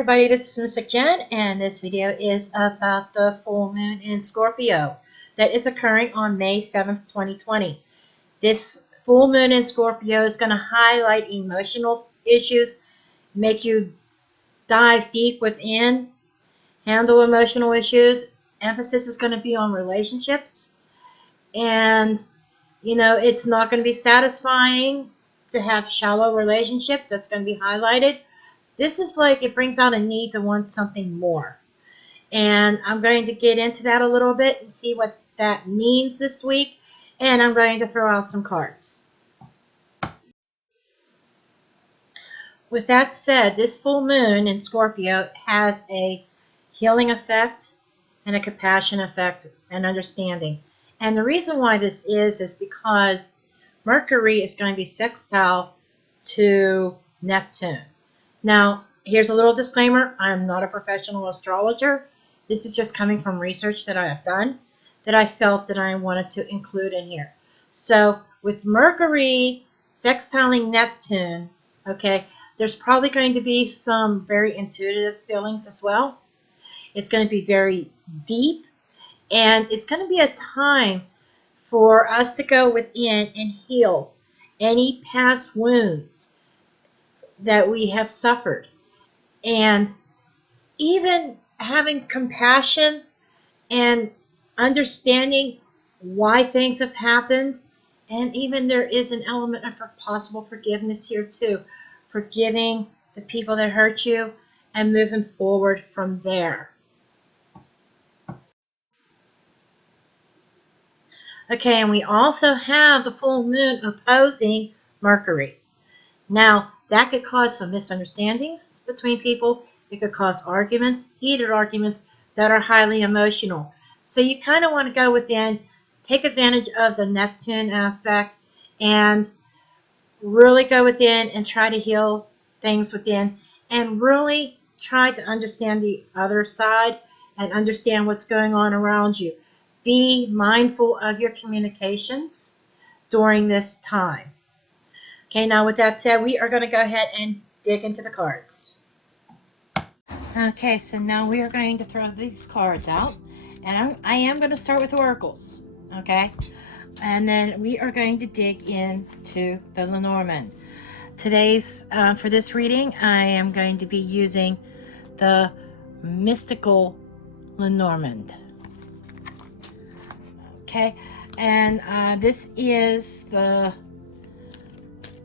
everybody, this is Mystic Jen, and this video is about the full moon in Scorpio that is occurring on May 7th, 2020. This full moon in Scorpio is going to highlight emotional issues, make you dive deep within, handle emotional issues. Emphasis is going to be on relationships, and it's not going to be satisfying to have shallow relationships. That's going to be highlighted. This is like it brings out a need to want something more. And I'm going to get into that a little bit and see what that means this week. And I'm going to throw out some cards. With that said, this full moon in Scorpio has a healing effect and a compassion effect and understanding. And the reason why this is because Mercury is going to be sextile to Neptune. Now, here's a little disclaimer. I'm not a professional astrologer. This is just coming from research that I have done that I felt that I wanted to include in here. So, with Mercury sextiling Neptune, okay, there's probably going to be some very intuitive feelings as well. It's going to be very deep, and it's going to be a time for us to go within and heal any past wounds that we have suffered, and even having compassion and understanding why things have happened. And even there is an element of possible forgiveness here too, forgiving the people that hurt you and moving forward from there. Okay, and we also have the full moon opposing Mercury. Now, that could cause some misunderstandings between people. It could cause arguments, heated arguments that are highly emotional. So you kind of want to go within, take advantage of the Neptune aspect, and really go within and try to heal things within, and really try to understand the other side and understand what's going on around you. Be mindful of your communications during this time. Okay, now with that said, we are going to go ahead and dig into the cards. Okay, so now we are going to throw these cards out. And I am going to start with oracles. Okay? And then we are going to dig into the Lenormand. Today's, for this reading, I am going to be using the mystical Lenormand. Okay? And this is the...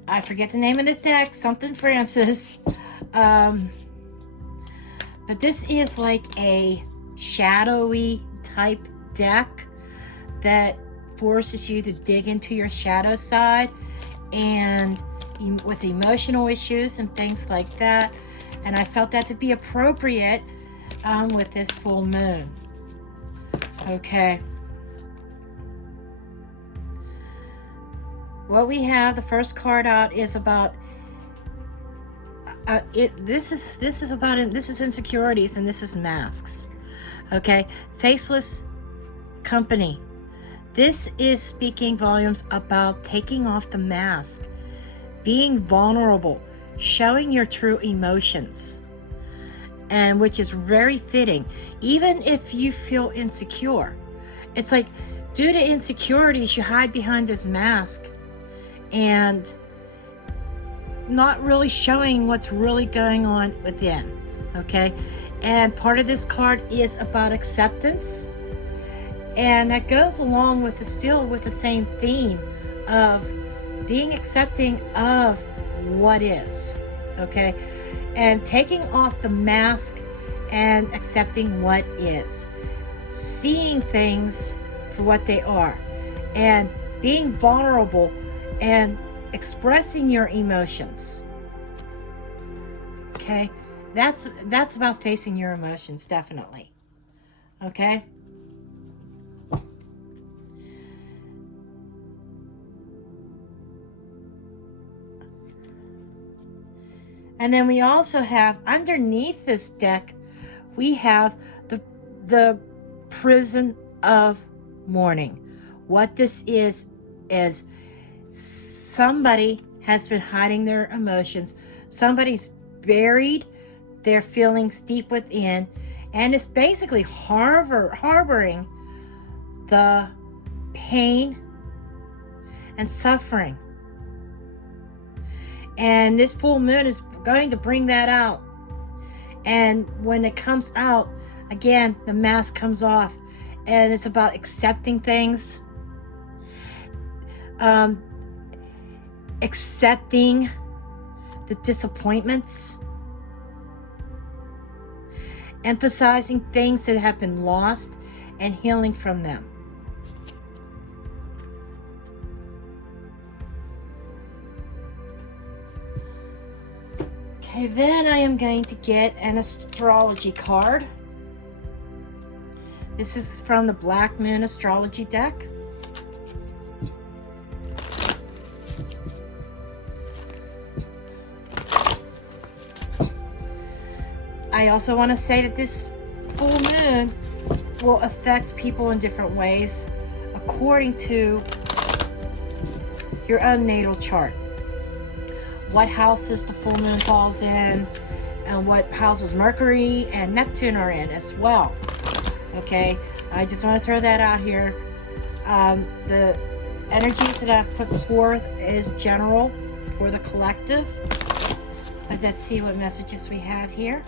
I forget the name of this deck, something Francis. But this is like a shadowy type deck that forces you to dig into your shadow side and with emotional issues and things like that. And I felt that to be appropriate with this full moon. Okay. What we have, the first card out is about this is insecurities, and this is masks. Okay, faceless company. This is speaking volumes about taking off the mask, being vulnerable, showing your true emotions, and which is very fitting. Even if you feel insecure, it's like due to insecurities, you hide behind this mask and not really showing what's really going on within. Okay, and part of this card is about acceptance, and that goes along with the same theme of being accepting of what is. Okay, and taking off the mask and accepting what is, seeing things for what they are, and being vulnerable and expressing your emotions. Okay, that's about facing your emotions, definitely. Okay, and then we also have underneath this deck, we have the prison of mourning. What this is somebody has been hiding their emotions. Somebody's buried their feelings deep within, and it's basically harboring the pain and suffering. And this full moon is going to bring that out. And when it comes out, again, the mask comes off, and it's about accepting things, accepting the disappointments, emphasizing things that have been lost, and healing from them. Okay, then I am going to get an astrology card. This is from the Black Moon Astrology deck. I also want to say that this full moon will affect people in different ways according to your own natal chart. What houses the full moon falls in, and what houses Mercury and Neptune are in as well. Okay, I just want to throw that out here. The energies that I've put forth is general for the collective. Let's see what messages we have here.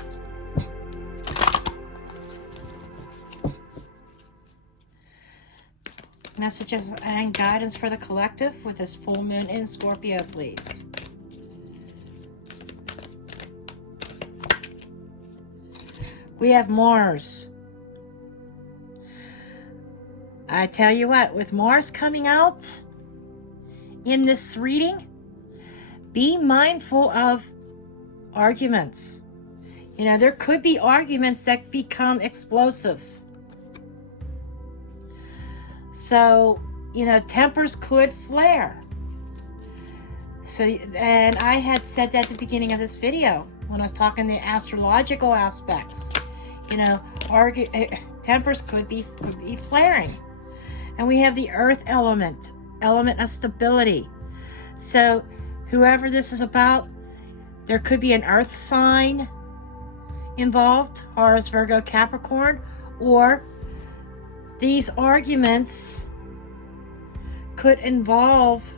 Messages and guidance for the collective with this full moon in Scorpio, please. We have Mars. I tell you what, with Mars coming out in this reading, be mindful of arguments. You know, there could be arguments that become explosive. So, you know, tempers could flare. So, and I had said that at the beginning of this video when I was talking the astrological aspects. You know, tempers could be flaring. And we have the earth element of stability. So whoever this is about, there could be an earth sign involved, Taurus, Virgo, Capricorn, or these arguments could involve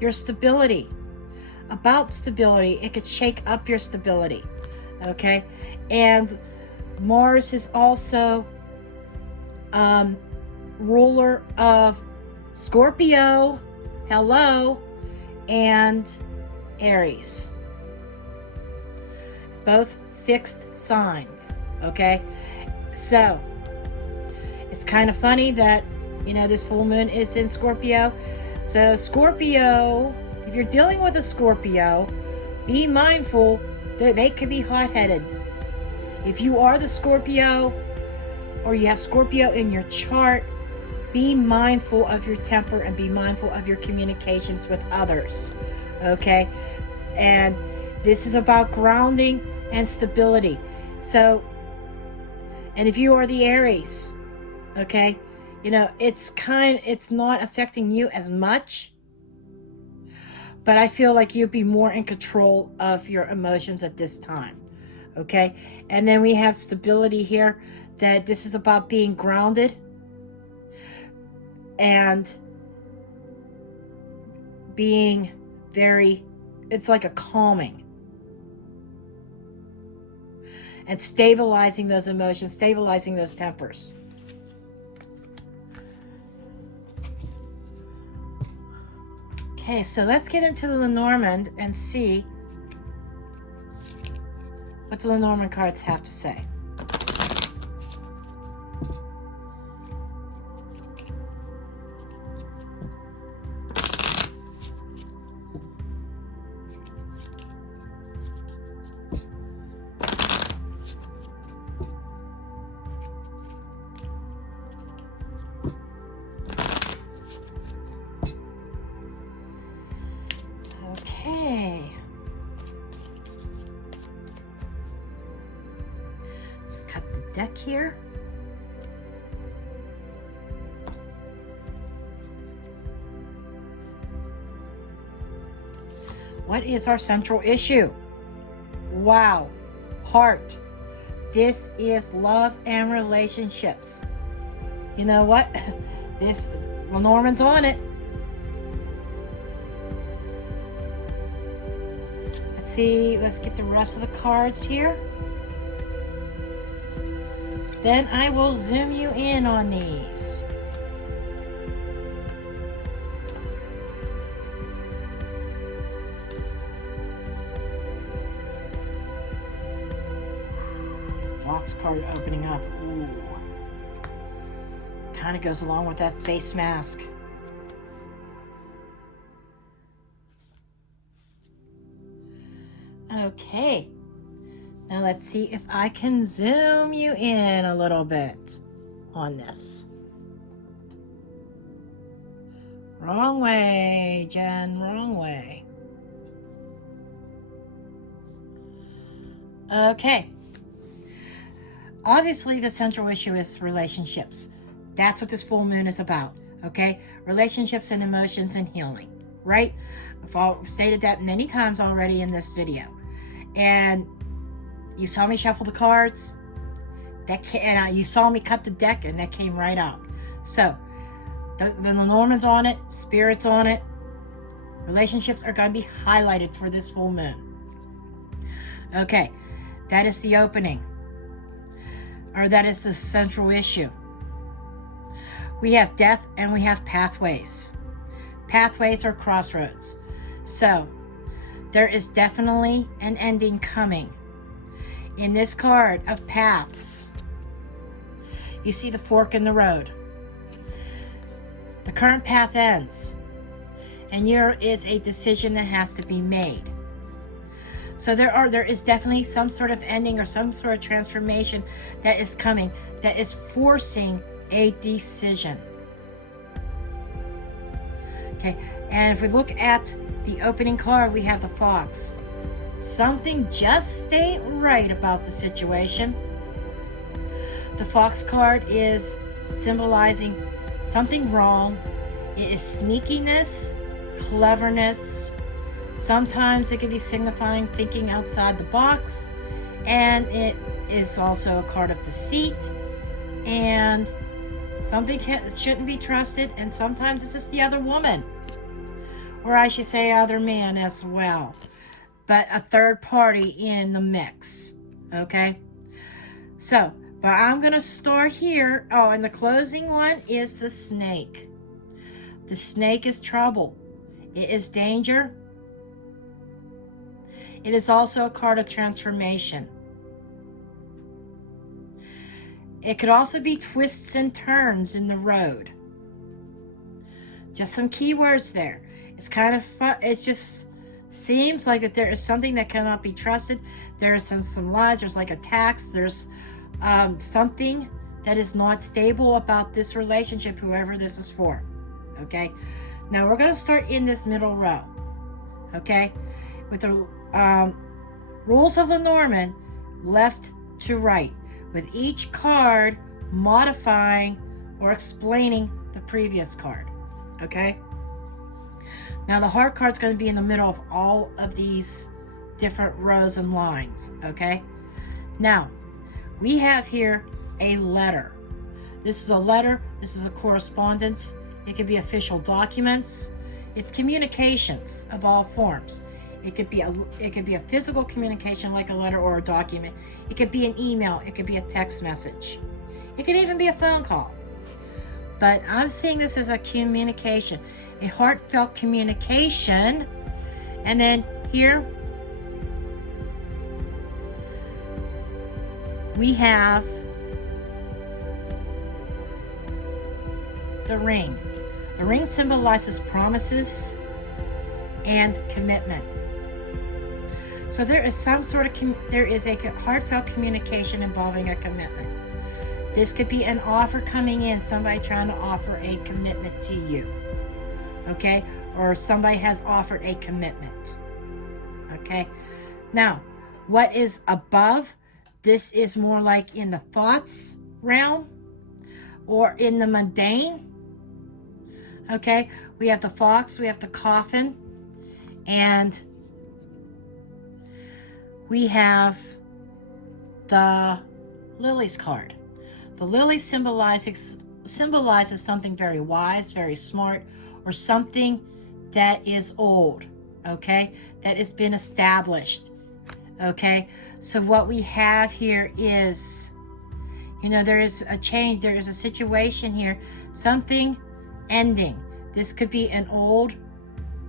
your stability. About stability, it could shake up your stability. Okay? And Mars is also ruler of Scorpio, hello, and Aries. Both fixed signs. Okay? So it's kind of funny that, you know, this full moon is in Scorpio. So Scorpio, if you're dealing with a Scorpio, be mindful that they could be hot-headed. If you are the Scorpio, or you have Scorpio in your chart, be mindful of your temper and be mindful of your communications with others. Okay? And this is about grounding and stability. So, and if you are the Aries, okay, you know, it's not affecting you as much, but I feel like you'd be more in control of your emotions at this time. Okay? And then we have stability here, that this is about being grounded and being it's like a calming and stabilizing those emotions, stabilizing those tempers. Okay, so let's get into the Lenormand and see what the Lenormand cards have to say. Okay. Let's cut the deck here. What is our central issue? Wow. Heart. This is love and relationships. You know what? This Lenormand's on it. Let's see. Let's get the rest of the cards here. Then I will zoom you in on these. Fox card opening up. Ooh. Kind of goes along with that face mask. Okay. Now let's see if I can zoom you in a little bit on this. Wrong way, Jen, wrong way. Okay. Obviously, the central issue is relationships. That's what this full moon is about, okay? Relationships and emotions and healing, right? I've stated that many times already in this video. And you saw me shuffle the cards. You saw me cut the deck, and that came right out. So, the Lenormand's on it, Spirit's on it. Relationships are going to be highlighted for this full moon. Okay, that is the opening. Or that is the central issue. We have death and we have pathways. Pathways are crossroads. So, there is definitely an ending coming. In this card of paths, you see the fork in the road. The current path ends, and there is a decision that has to be made. So there is definitely some sort of ending or some sort of transformation that is coming, that is forcing a decision. Okay, and if we look at the opening card, we have the Fox. Something just ain't right about the situation. The Fox card is symbolizing something wrong. It is sneakiness, cleverness. Sometimes it can be signifying thinking outside the box, and it is also a card of deceit, and something shouldn't be trusted, and sometimes it's just the other woman, or I should say other man as well, but a third party in the mix, okay? So, but I'm going to start here. Oh, and the closing one is the snake. The snake is trouble. It is danger. It is also a card of transformation. It could also be twists and turns in the road. Just some keywords there. It's kind of fun. It just seems like that there is something that cannot be trusted. There is some lies. There's like attacks. There's something that is not stable about this relationship, whoever this is for. Okay. Now we're going to start in this middle row. Okay. With the rules of Lenormand, left to right, with each card modifying or explaining the previous card. Okay. Now the heart card's going to be in the middle of all of these different rows and lines. Okay. Now we have here a letter. This is a letter. This is a correspondence. It could be official documents. It's communications of all forms. It could be a physical communication like a letter or a document. It could be an email. It could be a text message. It could even be a phone call. But I'm seeing this as a communication, a heartfelt communication. And then here we have the ring. The ring symbolizes promises and commitment. So there is some sort of there is a heartfelt communication involving a commitment. This could be an offer coming in, somebody trying to offer a commitment to you. Okay? Or somebody has offered a commitment. Okay? Now, what is above? This is more like in the thoughts realm or in the mundane. Okay? We have the fox, we have the coffin, and we have the Lilies card. The Lily symbolizes something very wise, very smart, or something that is old, okay? That has been established, okay? So what we have here is, there is a change, there is a situation here, something ending. This could be an old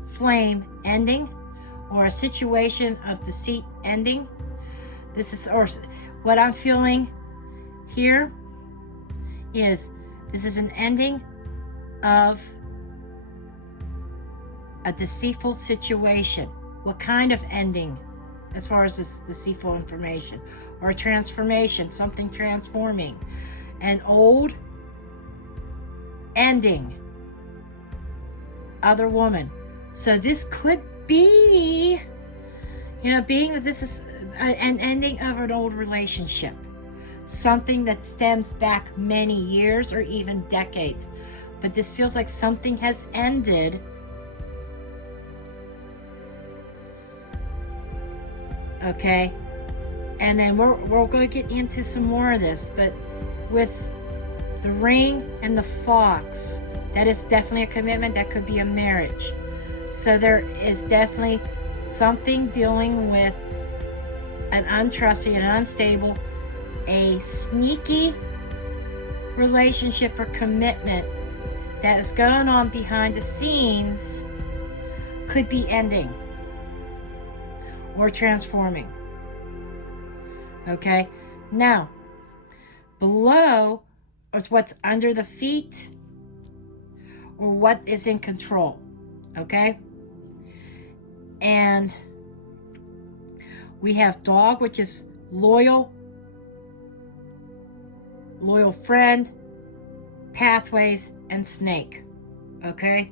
flame ending, or a situation of deceit ending. Or what I'm feeling here is, this is an ending of a deceitful situation. What kind of ending, as far as this deceitful information? Or a transformation, something transforming. An old ending. Other woman. So this could be, being that this is an ending of an old relationship. Something that stems back many years or even decades. But this feels like something has ended. Okay? And then we're going to get into some more of this. But with the ring and the fox, that is definitely a commitment. That could be a marriage. So there is definitely something dealing with an untrusting and unstable, a sneaky relationship or commitment that is going on behind the scenes, could be ending or transforming. Okay? Now, below is what's under the feet or what is in control. Okay? And we have dog, which is loyal friend, pathways, and snake. Okay?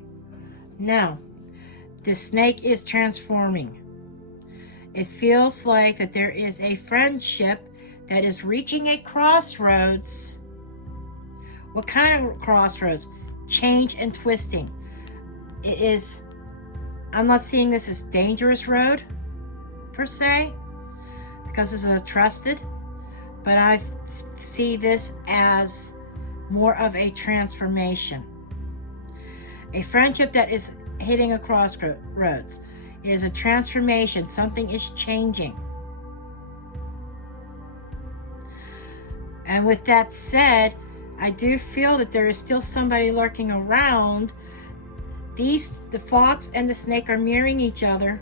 Now, the snake is transforming. It feels like that there is a friendship that is reaching a crossroads. What kind of crossroads? Change and twisting. It is, I'm not seeing this as dangerous road per se, because this is a trusted, but I see this as more of a transformation. A friendship that is hitting a crossroads is a transformation. Something is changing. And with that said, I do feel that there is still somebody lurking around. The fox and the snake are mirroring each other,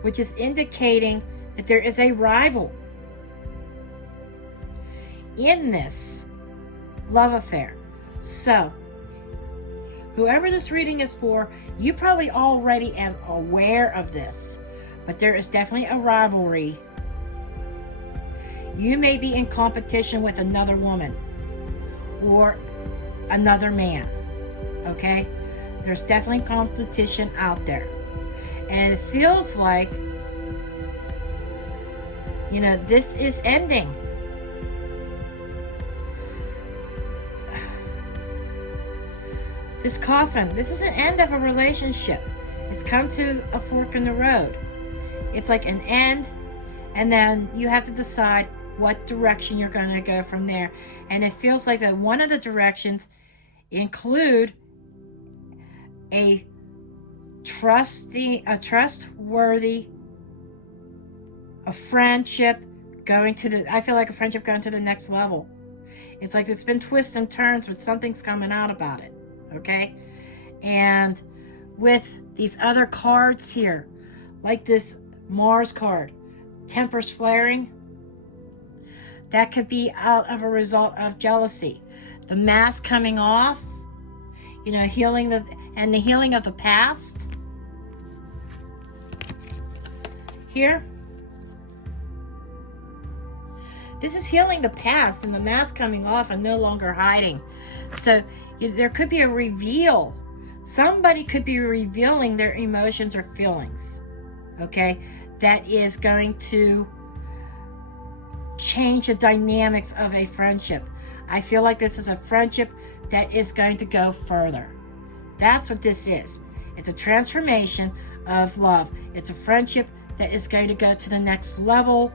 which is indicating that there is a rival in this love affair. So, whoever this reading is for, you probably already am aware of this, but there is definitely a rivalry. You may be in competition with another woman or another man, okay? There's definitely competition out there. And it feels like, this is ending. This coffin, this is an end of a relationship. It's come to a fork in the road. It's like an end, and then you have to decide what direction you're going to go from there. And it feels like that one of the directions include a trustworthy, a friendship going to the, I feel like a friendship going to the next level. It's like it's been twists and turns, but something's coming out about it. Okay? And with these other cards here, like this Mars card, tempers flaring, that could be out of a result of jealousy. The mask coming off, healing the healing of the past. Here, this is healing the past, and the mask coming off and no longer hiding. So there could be a reveal. Somebody could be revealing their emotions or feelings, okay? That is going to change the dynamics of a friendship. I feel like this is a friendship that is going to go further. That's what this is. It's a transformation of love. It's a friendship that is going to go to the next level.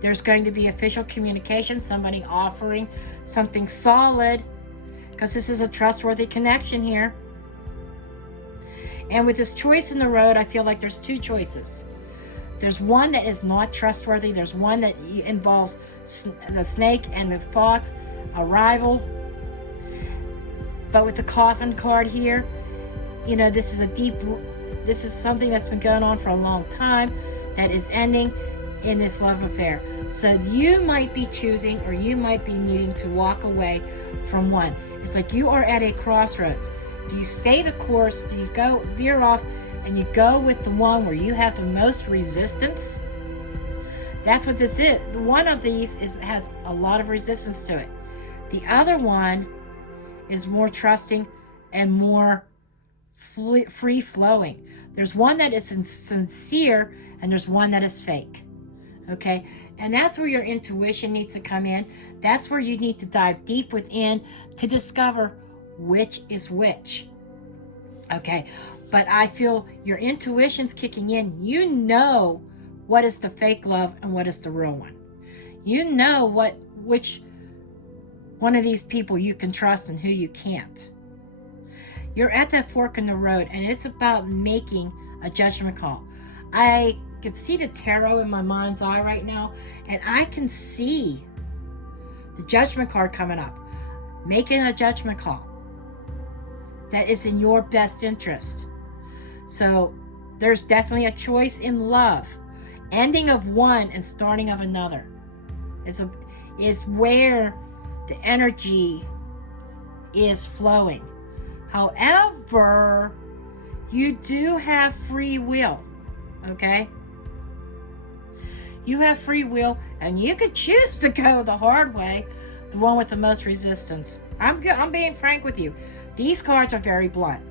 There's going to be official communication, somebody offering something solid, because this is a trustworthy connection here. And with this choice in the road, I feel like there's two choices. There's one that is not trustworthy. There's one that involves the snake and the fox, a rival. But with the coffin card here, you know, this is something that's been going on for a long time that is ending in this love affair. So you might be choosing, or you might be needing to walk away from one. It's like you are at a crossroads. Do you stay the course? Do you go veer off and you go with the one where you have the most resistance? That's what this is. One of these has a lot of resistance to it. The other one is more trusting and more free-flowing. There's one that is sincere and there's one that is fake. Okay? And that's where your intuition needs to come in. That's where you need to dive deep within to discover which is which. Okay? But I feel your intuition's kicking in. You know what is the fake love and what is the real one. You know which one of these people you can trust and who you can't. You're at that fork in the road, and it's about making a judgment call. I can see the tarot in my mind's eye right now, and I can see the judgment card coming up. Making a judgment call that is in your best interest. So there's definitely a choice in love. Ending of one and starting of another is where the energy is flowing. However, you do have free will, okay? You have free will, and you could choose to go the hard way, the one with the most resistance. I'm being frank with you. These cards are very blunt,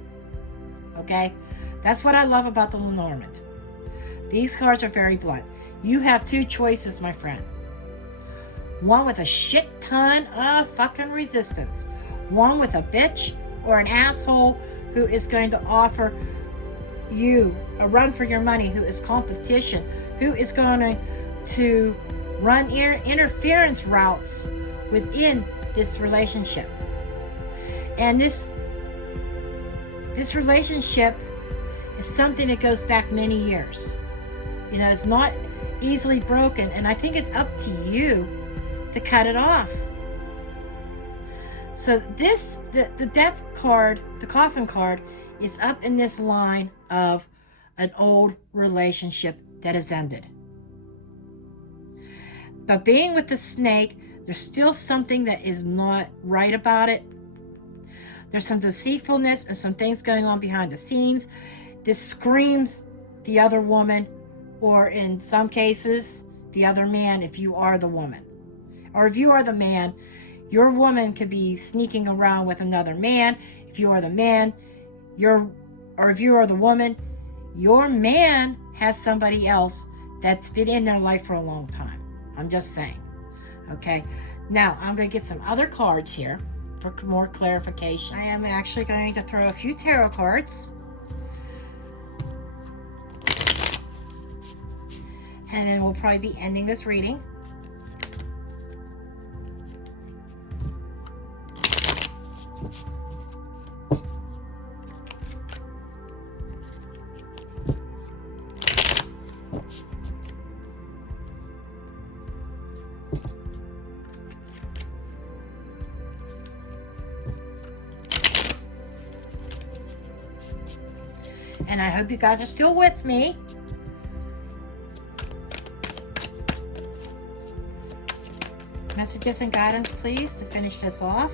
okay? That's what I love about the Lenormand. These cards are very blunt. You have two choices, my friend. One with a shit ton of fucking resistance. One with a bitch or an asshole who is going to offer you a run for your money, who is competition, who is going to run interference routes within this relationship. And this relationship is something that goes back many years. You know, it's not easily broken, and I think it's up to you to cut it off. So the death card, the coffin card, is up in this line of an old relationship that has ended. But being with the snake, there's still something that is not right about it. There's some deceitfulness and some things going on behind the scenes. This screams the other woman, or in some cases, the other man if you are the woman. Or if you are the man, your woman could be sneaking around with another man. If you are the man, or if you are the woman, your man has somebody else that's been in their life for a long time. I'm just saying. Okay. Now, I'm going to get some other cards here for more clarification. I am actually going to throw a few tarot cards. And then we'll probably be ending this reading. And I hope you guys are still with me. Messages and guidance, please, to finish this off.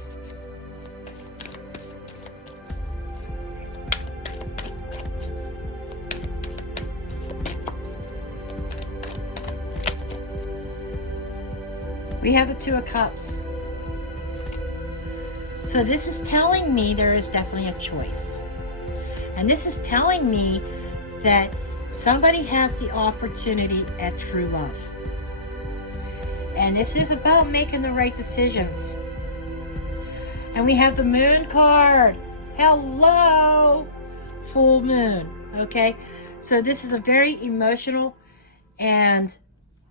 We have the Two of Cups. So this is telling me there is definitely a choice. And this is telling me that somebody has the opportunity at true love. And this is about making the right decisions. And we have the Moon card. Hello! Full moon. Okay? So this is a very emotional and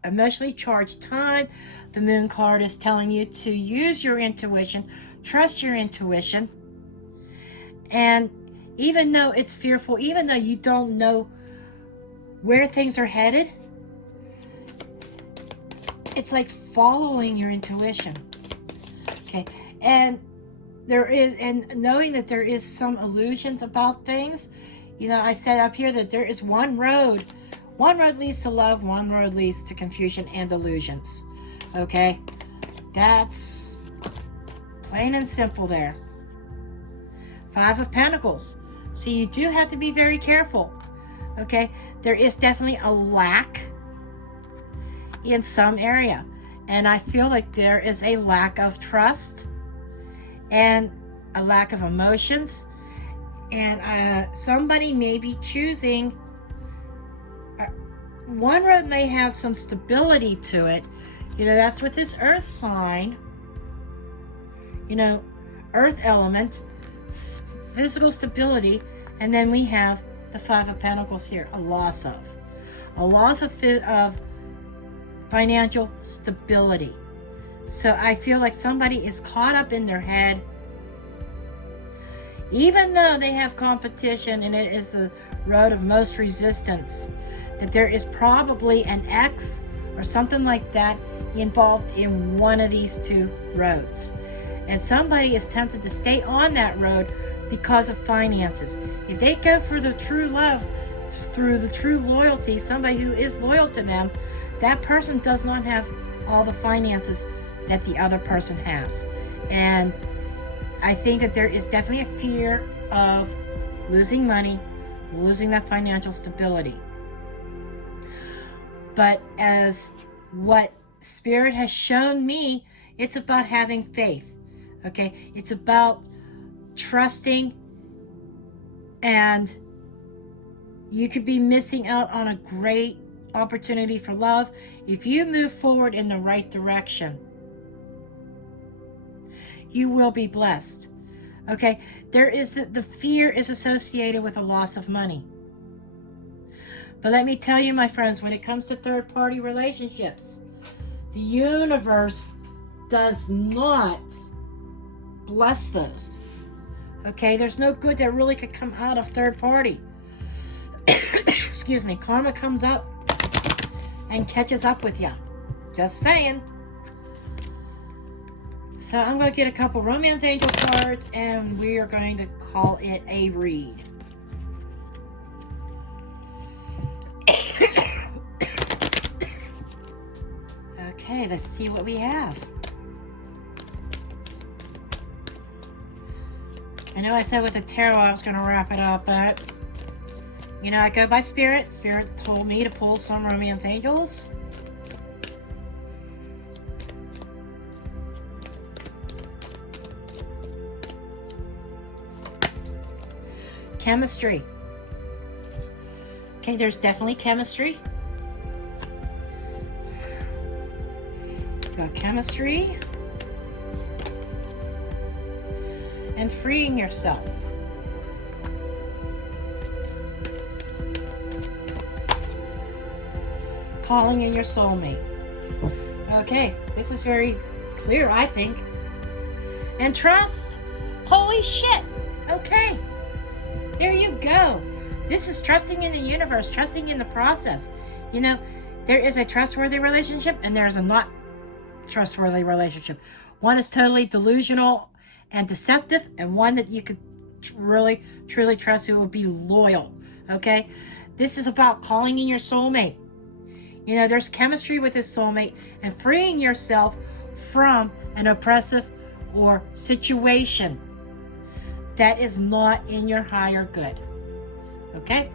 emotionally charged time. The Moon card is telling you to use your intuition, trust your intuition. And even though it's fearful, even though you don't know where things are headed, it's like following your intuition. Okay, and knowing that there is some illusions about things. You know, I said up here that there is one road. One road leads to love, one road leads to confusion and illusions. Okay, that's plain and simple there. Five of Pentacles. So you do have to be very careful. Okay, there is definitely a lack in some area. And I feel like there is a lack of trust and a lack of emotions. And somebody may be choosing, one road may have some stability to it. You know, that's with this earth sign. You know, earth element, physical stability. And then we have the Five of Pentacles here, a loss of financial stability. So I feel like somebody is caught up in their head, even though they have competition and it is the road of most resistance, that there is probably an ex or something like that involved in one of these two roads. And somebody is tempted to stay on that road because of finances. If they go for the true loves, through the true loyalty, somebody who is loyal to them, that person does not have all the finances that the other person has. And I think that there is definitely a fear of losing money, losing that financial stability. But as what Spirit has shown me, it's about having faith. Okay, it's about trusting, and you could be missing out on a great opportunity for love if you move forward in the right direction. You will be blessed. Okay, there is the fear is associated with a loss of money. But let me tell you, my friends, when it comes to third-party relationships, the universe does not bless those. Okay, there's no good that really could come out of third party. Excuse me, karma comes up and catches up with you. Just saying. So I'm going to get a couple romance angel cards and we are going to call it a read. Okay, let's see what we have. I know I said with the tarot I was going to wrap it up, but you know, I go by Spirit. Spirit told me to pull some romance angels. Chemistry. Okay, there's definitely chemistry. Got chemistry. And freeing yourself. Calling in your soulmate. Okay, this is very clear, I think. And trust. Holy shit. Okay. There you go. This is trusting in the universe, trusting in the process. You know, there is a trustworthy relationship and there's a not trustworthy relationship. One is totally delusional and deceptive, and one that you could really, truly trust, who will be loyal. Okay? This is about calling in your soulmate. You know, there's chemistry with this soulmate and freeing yourself from an oppressive or situation that is not in your higher good. Okay?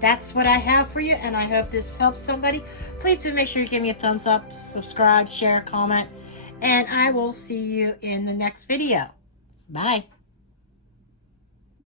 That's what I have for you, and I hope this helps somebody. Please do make sure you give me a thumbs up, subscribe, share, comment, and I will see you in the next video. Bye.